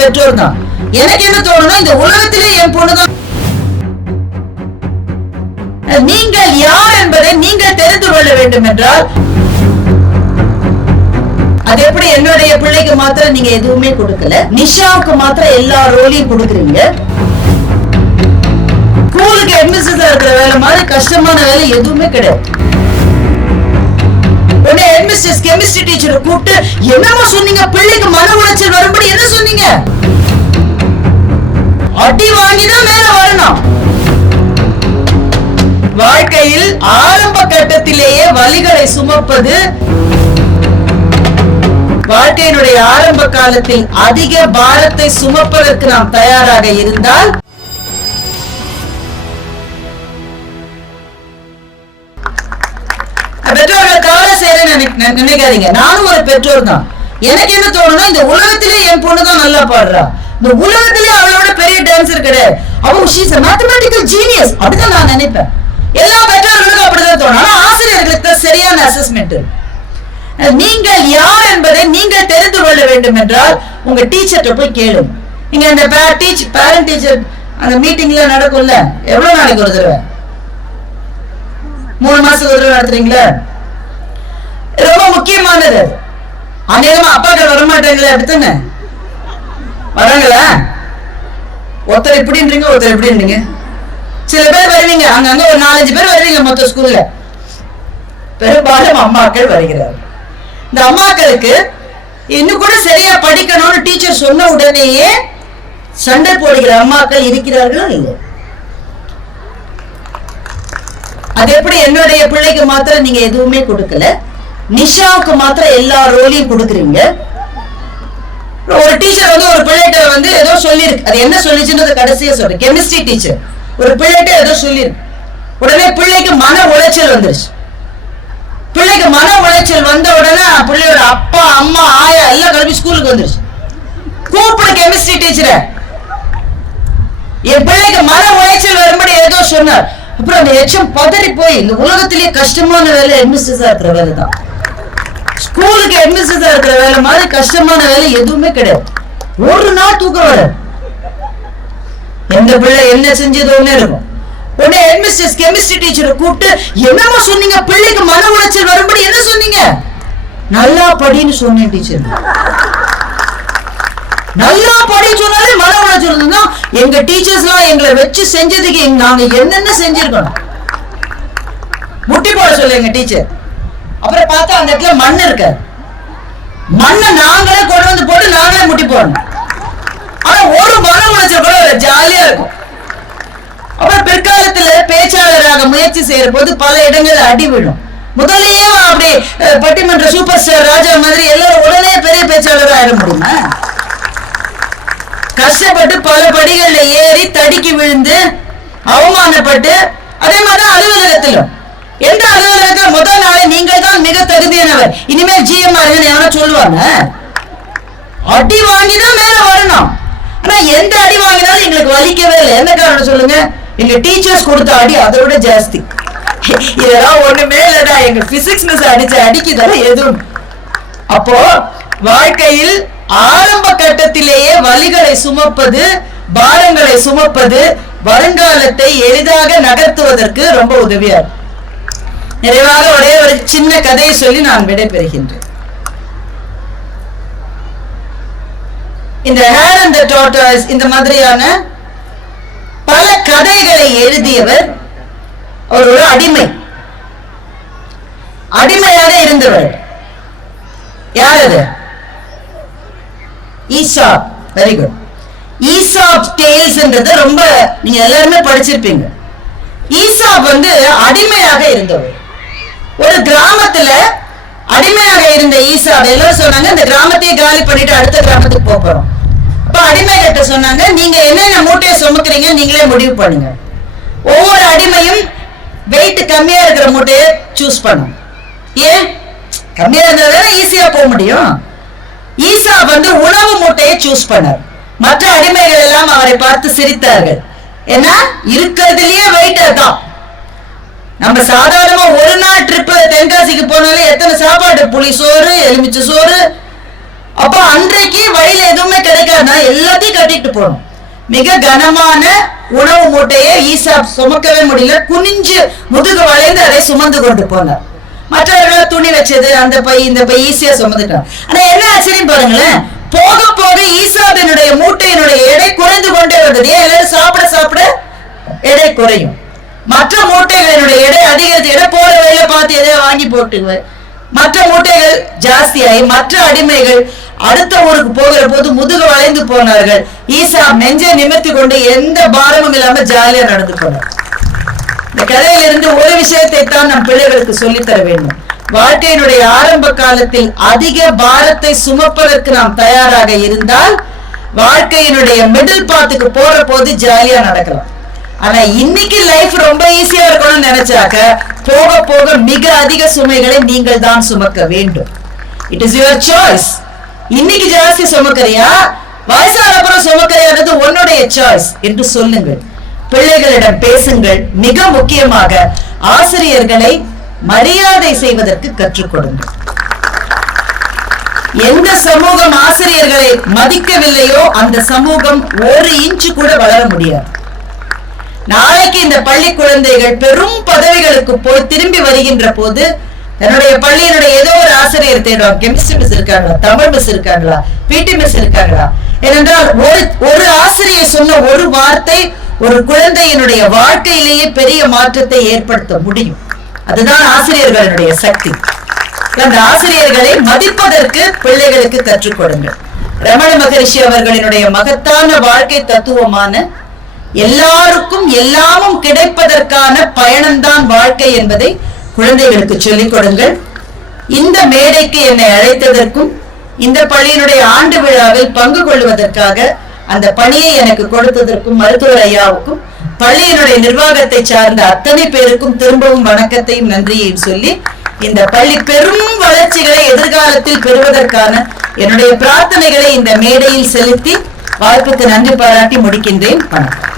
பெற்றோர் தான் எனக்கு என்ன தோணும்னா இந்த உலகத்திலே என் பொண்ணுதான் நீங்கள் யார் என்பதை நீங்கள் தெரிந்து கொள்ள வேண்டும் என்றால் அது எப்படி என்னுடைய பிள்ளைக்கு மாத்திரம் நீங்க எதுவுமே கொடுக்கல? நிஷாவுக்கு மாத்திரம் எல்லா ரோலையும் கொடுக்குறீங்க. ஸ்கூலுக்கு ஹெட்மிஸ்டர்ஸா இருக்கிற வேலை மாதிரி கஷ்டமான வேலை எதுவுமே கிடையாது. உடனே ஹெட்மிஸ்டர்ஸ் கெமிஸ்ட்ரி டீச்சரை கூப்பிட்டு என்னமா சொன்னீங்க? பிள்ளைக்கு மன உளைச்சல் வரும்படி என்ன சொன்னீங்க? அடி வாங்கிதான் மேல வரணும். வாழ்க்கையில் ஆரம்ப கட்டத்திலேயே வலிகளை சுமப்பது வாழ்க்கையினுடைய ஆரம்ப காலத்தில் அதிக பாரத்தை சுமப்பதற்கு நாம் தயாராக இருந்தால் நினைக்காதீங்க. நானும் ஒரு பெற்றோர் தான் எனக்கு என்ன தோணும்னா இந்த உலகத்திலே என் பொண்ணு தான் நல்லா பாடுறா. இந்த உலகத்திலே அவளோட பெரிய டான்சர் கிடையாது. அவ ஷீஸ் மேத்தமெட்டிக்கல் ஜீனியஸ் அப்படிதான் நான் நினைப்பேன். எல்லா பெற்றோர்களுக்கும் அப்படிதான் தோணும். ஆனா ஆசிரியர்களுக்கு தான் சரியான அசஸ்மெண்ட் நீங்கள் யார் என்பதை நீங்கள் தெரிந்து கொள்ள வேண்டும் என்றால் உங்க டீச்சர்கிட்ட போய் கேளுங்க நீங்க இந்த டீச் பேரண்ட் டீச்சர் அந்த மீட்டிங்ல நடக்கும்ல. எவ்வளவு நாளைக்கு ஒரு தடவை? மூணு மாசத்துக்கு ஒரு தடவை நடத்துறீங்களா? ரொம்ப முக்கியமானது. அது அநேகமா அப்பாக்கள் வரமாட்டாங்களே அப்படித்தானே? வராங்களா? ஒருத்தர் இப்படின்றீங்க ஒருத்தர் எப்படின்றீங்க சில பேர் வருவீங்க அங்கங்க ஒரு நாலஞ்சு பேர் வருவீங்க மொத்த ஸ்கூல்ல. பெரும்பாலும் அம்மாக்கள் வருகிறார் இந்த அம்மாக்களுக்கு இன்னும் கூட சரியா படிக்கணும்னு டீச்சர் சொன்ன உடனேயே சண்டை போடுகிற அம்மாக்கள் இருக்கிறார்களா இல்லை அது எப்படி என்னுடைய பிள்ளைக்கு மாத்திரம் நீங்க எதுவுமே கொடுக்கல? நிஷாவுக்கு மாத்திரம் எல்லா ரோலையும் கொடுக்குறீங்க. ஒரு டீச்சர் வந்து ஒரு பிள்ளைகிட்ட வந்து ஏதோ சொல்லியிருக்கு. அது என்ன சொல்லிச்சுன்றது கடைசியா சொல்றேன். கெமிஸ்ட்ரி டீச்சர் ஒரு பிள்ளைகிட்ட ஏதோ சொல்லியிருக்கு. உடனே பிள்ளைக்கு மன உளைச்சல் வந்துருச்சு. பிள்ளைக்கு மன உளைச்சல் வந்த உடனே பிள்ளையோட அப்பா அம்மா ஆயா எல்லாம் கிளம்பி ஸ்கூலுக்கு வந்துருச்சு. கூப்பிடு கெமிஸ்ட்ரி டீச்சரை என் பிள்ளைக்கு மன உளைச்சல் வரும்படி ஏதோ சொன்னார். அப்புறம் அந்த எச்சம் பதறி போய் இந்த உலகத்திலேயே கஷ்டமான வேலை ஹெட்மிஸ்டர்ஸா இருக்கிற வேலை தான் ஸ்கூலுக்கு ஹெட்மிஸ்டர்ஸா இருக்கிற வேலை மாதிரி கஷ்டமான வேலை எதுவுமே கிடையாது. ஒரு நாள் தூக்கம் வர எந்த பிள்ளை என்ன செஞ்சது ஒண்ணு இருக்கும். உடனே ஹெட்மிஸ்டர்ஸ் கெமிஸ்ட்ரி டீச்சரை கூப்பிட்டு என்னமா சொன்னீங்க? பிள்ளைக்கு மன உளைச்சல் வரும்படி என்ன சொன்னீங்க? நல்லா படின்னு சொன்னேன் டீச்சர் நல்லா படி சொன்னாலே மன உளைச்சல் இருந்தா எங்க டீச்சர்ஸ் எல்லாம் எங்களை வச்சு செஞ்சதுக்கு நாங்க என்னென்ன செஞ்சிருக்கணும்? முட்டி போட சொல்லு எங்க டீச்சர் அப்புறம் பார்த்தா அந்த இடத்துல மண் இருக்க. மண்ணை நாங்களே கொண்டு வந்து போட்டு நாங்களே முட்டி போடணும். ஆனா ஒரு மனம் உளைச்சல் கூட ஜாலியா இருக்கும். அப்புறம் பிற்காலத்துல பேச்சாளராக முயற்சி செய்யற போது பல இடங்கள் அடி விழும். முதல்லயே அப்படி பட்டிமன்ற சூப்பர் ஸ்டார் ராஜா மாதிரி எல்லாரும் உடனே பெரிய பேச்சாளராக ஆயிட முடியுமா? கஷ்டப்பட்டு பல படிகள்ல ஏறி தடுக்கி விழுந்து அவமானப்பட்டு அதே மாதிரி அலுவலகத்திலும். எந்த அலுவலகத்துல முதல் நாளே நீங்கள் தான் மிக தகுதியானவர். இனிமேல் ஜிஎம் யாரும் சொல்லுவாங்க? அடி வாங்கிதான் மேல வரணும். ஆனா எந்த அடி வாங்கினாலும் எங்களுக்கு வலிக்கவே இல்லை. என்ன காரணம் சொல்லுங்க? எங்க டீச்சர்ஸ் கொடுத்த அடி அதை விட ஜாஸ்தி. இதெல்லாம் ஒண்ணுமே இல்லடா. எங்க பிசிக்ஸ் மிஸ் அடிச்ச அடிக்குதெல்லாம் எதுவும். அப்போ வாழ்க்கையில் ஆரம்ப கட்டத்திலேயே வலிகளை சுமப்பது பாரங்களை சுமப்பது வருங்காலத்தை எளிதாக நகர்த்துவதற்கு ரொம்ப உதவியா இருக்கும். நிறைவாக ஒரே ஒரு சின்ன கதையை சொல்லி நான் விடைபெறுகின்றேன். இந்த ஹேர் அண்ட் டாட்டர்ஸ் இந்த மாதிரியான பல கதைகளை எழுதியவர் அவர் ஒரு அடிமை. அடிமையாக இருந்தவர். யார் அது? ஈசாப் வெரி குட் ஈசாப் டேல்ஸ்ன்றது ரொம்ப நீங்க எல்லாருமே படிச்சிருப்பீங்க. ஈசாப் வந்து அடிமையாக இருந்தவர். ஒரு கிராமத்துல அடிமையாக இருந்த ஈசாப் எல்லாரும் சொன்னாங்க இந்த கிராமத்தையே காலி பண்ணிட்டு அடுத்த கிராமத்துக்கு போறோம். அப்ப அடிமை கிட்ட சொன்னாங்க நீங்க என்னென்ன மூட்டையை சுமக்குறீங்க நீங்களே முடிவு பண்ணுங்க. ஒவ்வொரு அடிமையும் வெயிட் கம்மியா இருக்கிற மூட்டையை சூஸ் பண்ணும். ஏன்? கம்மியா இருந்தா தானே ஈஸியா போக முடியும். ஈசா வந்து உணவு மூட்டையை சூஸ் பண்ணார். மற்ற அடிமைகள் எல்லாம் அவரை பார்த்து சிரித்தார்கள். ஏன்னா இருக்கிறதுலயே வெயிட் தான் நம்ம சாதாரண தென்காசிக்கு போனாலே எத்தனை சாப்பாடு? புளி சோறு எலுமிச்சை சோறு. அப்போ அன்றைக்கு வழியில எதுவுமே கிடைக்காதுன்னா எல்லாத்தையும் கட்டிட்டு போகணும். மிக கனமான உணவு மூட்டையை ஈசா சுமக்கவே முடியல. குனிஞ்சு முதுகு வளைந்து அதை சுமந்து கொண்டு போனார். மற்றவர்கள் துணி வச்சது அந்த பை இந்த பை ஈஸியா சுமந்துட்டான் ஆனா என்ன ஆச்சரியம் பாருங்களேன். போக போக ஈசாவினுடைய மூட்டையினுடைய எடை குறைந்து கொண்டே வந்தது. ஏன்? எல்லாரும் சாப்பிட சாப்பிட எடை குறையும். மற்ற மூட்டைகளினுடைய எடை அதிகரித்து எடை போற வழியில பார்த்து எதையோ வாங்கி போட்டுங்க மற்ற மூட்டைகள் ஜாஸ்தியாகி மற்ற அடிமைகள் அடுத்த ஊருக்கு போகிற போது முதுகு வளைந்து போனார்கள். ஈசா நெஞ்சை நிமித்தி கொண்டு எந்த பாரமும் இல்லாம ஜாலியா நடந்து போனார். இந்த கதையிலிருந்து ஒரு விஷயத்தை தான் நம் பிள்ளைகளுக்கு சொல்லித் தர வேண்டும். வாழ்க்கையினுடைய ஆரம்ப காலத்தில் அதிக பாரத்தை சுமப்பதற்கு நாம் தயாராக இருந்தால் வாழ்க்கையினுடைய மிடில் பாத்துக்கு போற போது ஜாலியா நடக்கலாம். ஆனா இன்னைக்கு லைஃப் ரொம்ப ஈஸியா இருக்கணும்னு நினைச்சாக்க போக போக மிக அதிக சுமைகளை நீங்கள் தான் சுமக்க வேண்டும். இட் இஸ் யுவர் சாய்ஸ் இன்னைக்கு ஜாஸ்தி சுமக்கறியா? வயசான அப்புறம் சுமக்கறியானது உன்னுடைய சாய்ஸ் என்று சொல்லுங்கள். பிள்ளைகளிடம் பேசுங்கள். மிக முக்கியமாக ஆசிரியர்களை மரியாதை செய்வதற்கு கற்றுக் கொடுங்கள். எந்த சமூகம் ஆசிரியர்களை மதிக்கவில்லையோ அந்த சமூகம் ஒரு இன்ச்சு கூட வளர முடியாது. நாளைக்கு இந்த பள்ளி குழந்தைகள் பெரும் பதவிகளுக்கு போய் திரும்பி வருகின்ற போது தன்னுடைய பள்ளியினுடைய ஏதோ ஒரு ஆசிரியர் தேடுவாங்க. கெமிஸ்ட்ரி மிஸ் இருக்காங்களா? தமிழ் மிஸ் இருக்காங்களா? பிடி மிஸ் இருக்காங்களா? ஏனென்றால் ஒரு ஒரு ஆசிரியர் சொன்ன ஒரு வார்த்தை ஒரு குழந்தையினுடைய வாழ்க்கையிலேயே பெரிய மாற்றத்தை ஏற்படுத்த முடியும். அதுதான் ஆசிரியர்களுடைய சக்தி. அந்த ஆசிரியர்களை மதிப்பதற்கு பிள்ளைகளுக்கு கற்றுக் கொடுங்கள். ரமண மகரிஷி அவர்களினுடைய மகத்தான வாழ்க்கை தத்துவமான எல்லாருக்கும் எல்லாமும் கிடைப்பதற்கான பயணம்தான் வாழ்க்கை என்பதை குழந்தைகளுக்கு சொல்லிக் கொடுங்கள். இந்த மேடைக்கு என்னை அழைத்ததற்கும் இந்த பள்ளியினுடைய ஆண்டு விழாவில் பங்கு கொள்வதற்காக அந்த பணியை எனக்கு கொடுத்ததற்கும் மருத்துவர் ஐயாவுக்கும் பள்ளியினுடைய நிர்வாகத்தை சார்ந்த அத்தனை பேருக்கும் திரும்பவும் வணக்கத்தையும் நன்றியையும் சொல்லி இந்த பள்ளி பெரும் வளர்ச்சிகளை எதிர்காலத்தில் பெறுவதற்கான என்னுடைய பிரார்த்தனைகளை இந்த மேடையில் செலுத்தி வாய்ப்புக்கு நன்றி பாராட்டி முடிக்கின்றேன். வணக்கம்.